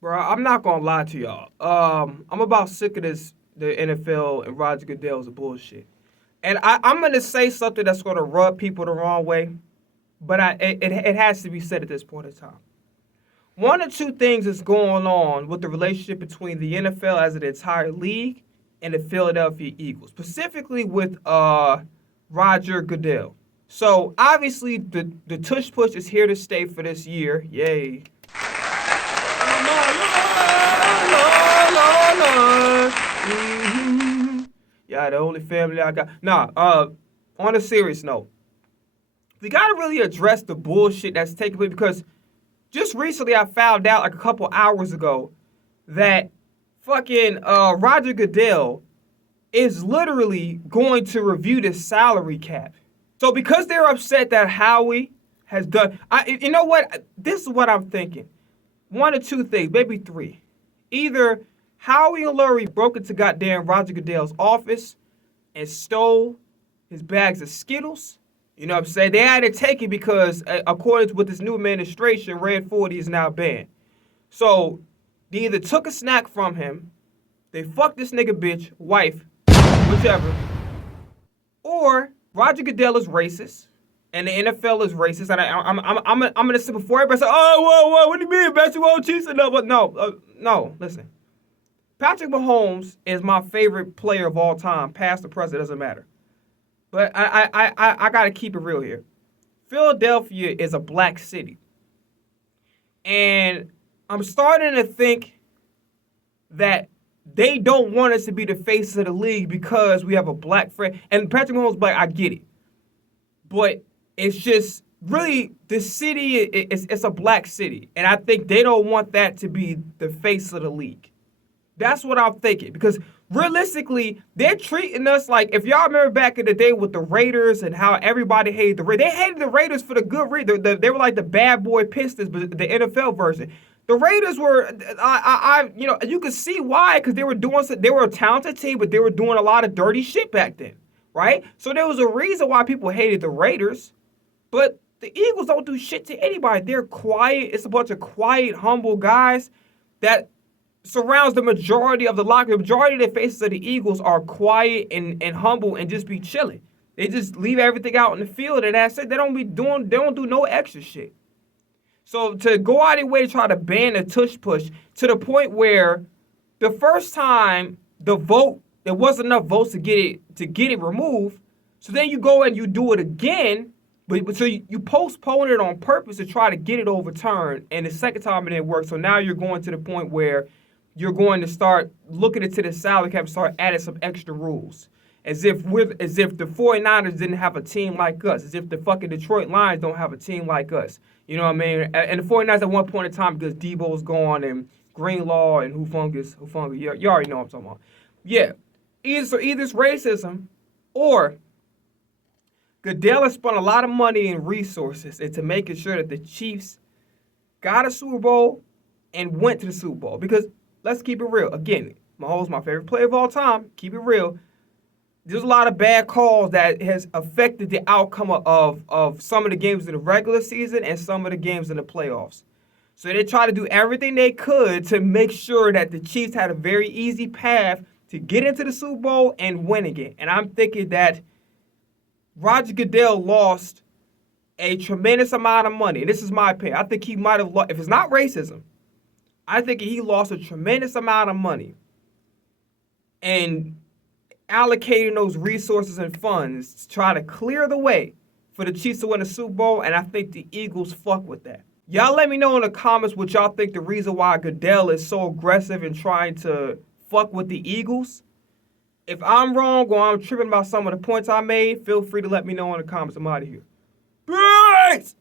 Bro, I'm not gonna lie to y'all. I'm about sick of this. The NFL and Roger Goodell's bullshit. And I'm gonna say something that's gonna rub people the wrong way, but it has to be said at this point in time. One or two things is going on with the relationship between the NFL as an entire league and the Philadelphia Eagles, specifically with Roger Goodell. So obviously the tush push is here to stay for this year. Yay. Yeah, the only family I got. Nah, on a serious note, we gotta really address the bullshit that's taking place because just recently I found out like a couple hours ago that fucking Roger Goodell is literally going to review the salary cap. So because they're upset that Howie has done, you know what? This is what I'm thinking. One or two things, maybe three. Either Howie and Lurie broke into goddamn Roger Goodell's office and stole his bags of Skittles. You know what I'm saying? They had to take it because, according to with this new administration, Red 40 is now banned. So they either took a snack from him, they fucked this nigga bitch, wife, whichever, or Roger Goodell is racist and the NFL is racist. And I'm gonna say before everybody say, oh, whoa, what do you mean, bet you won't cheat? No, listen. Patrick Mahomes is my favorite player of all time, past or present, doesn't matter. But I gotta keep it real here. Philadelphia is a black city. And I'm starting to think that they don't want us to be the faces of the league because we have a black friend. And Patrick Mahomes black, I get it. But it's just really the city it's a black city. And I think they don't want that to be the face of the league. That's what I'm thinking. Because realistically, they're treating us like, if y'all remember back in the day with the Raiders and how everybody hated the Raiders. They hated the Raiders for the good reason. They were like the bad boy Pistons, but the NFL version. The Raiders were, you could see why, because they were a talented team, but they were doing a lot of dirty shit back then, right? So there was a reason why people hated the Raiders, but the Eagles don't do shit to anybody. They're quiet. It's a bunch of quiet, humble guys that surrounds the majority of the locker. The majority of the faces of the Eagles are quiet and humble and just be chilling. They just leave everything out in the field, and that's it. They don't do no extra shit. So to go out of their way to try to ban the tush push to the point where the first time the vote, there wasn't enough votes to get it removed. So then you go and you do it again, but so you postpone it on purpose to try to get it overturned. And the second time it didn't work. So now you're going to the point where you're going to start looking into the salary cap and start adding some extra rules. As if the 49ers didn't have a team like us. As if the fucking Detroit Lions don't have a team like us. You know what I mean? And the 49ers at one point in time, because Debo's gone and Greenlaw and Hufanga, you already know what I'm talking about. Yeah. Either it's racism or Goodell has spent a lot of money and resources into making sure that the Chiefs got a Super Bowl and went to the Super Bowl. Because let's keep it real. Again, Mahomes my favorite player of all time. Keep it real. There's a lot of bad calls that has affected the outcome of some of the games in the regular season and some of the games in the playoffs. So they try to do everything they could to make sure that the Chiefs had a very easy path to get into the Super Bowl and win again. And I'm thinking that Roger Goodell lost a tremendous amount of money. And this is my opinion. I think he might have lost, if it's not racism, I think he lost a tremendous amount of money. And allocating those resources and funds to try to clear the way for the Chiefs to win the Super Bowl, and I think the Eagles fuck with that. Y'all let me know in the comments what y'all think the reason why Goodell is so aggressive in trying to fuck with the Eagles. If I'm wrong or I'm tripping about some of the points I made, feel free to let me know in the comments. I'm out of here. Peace!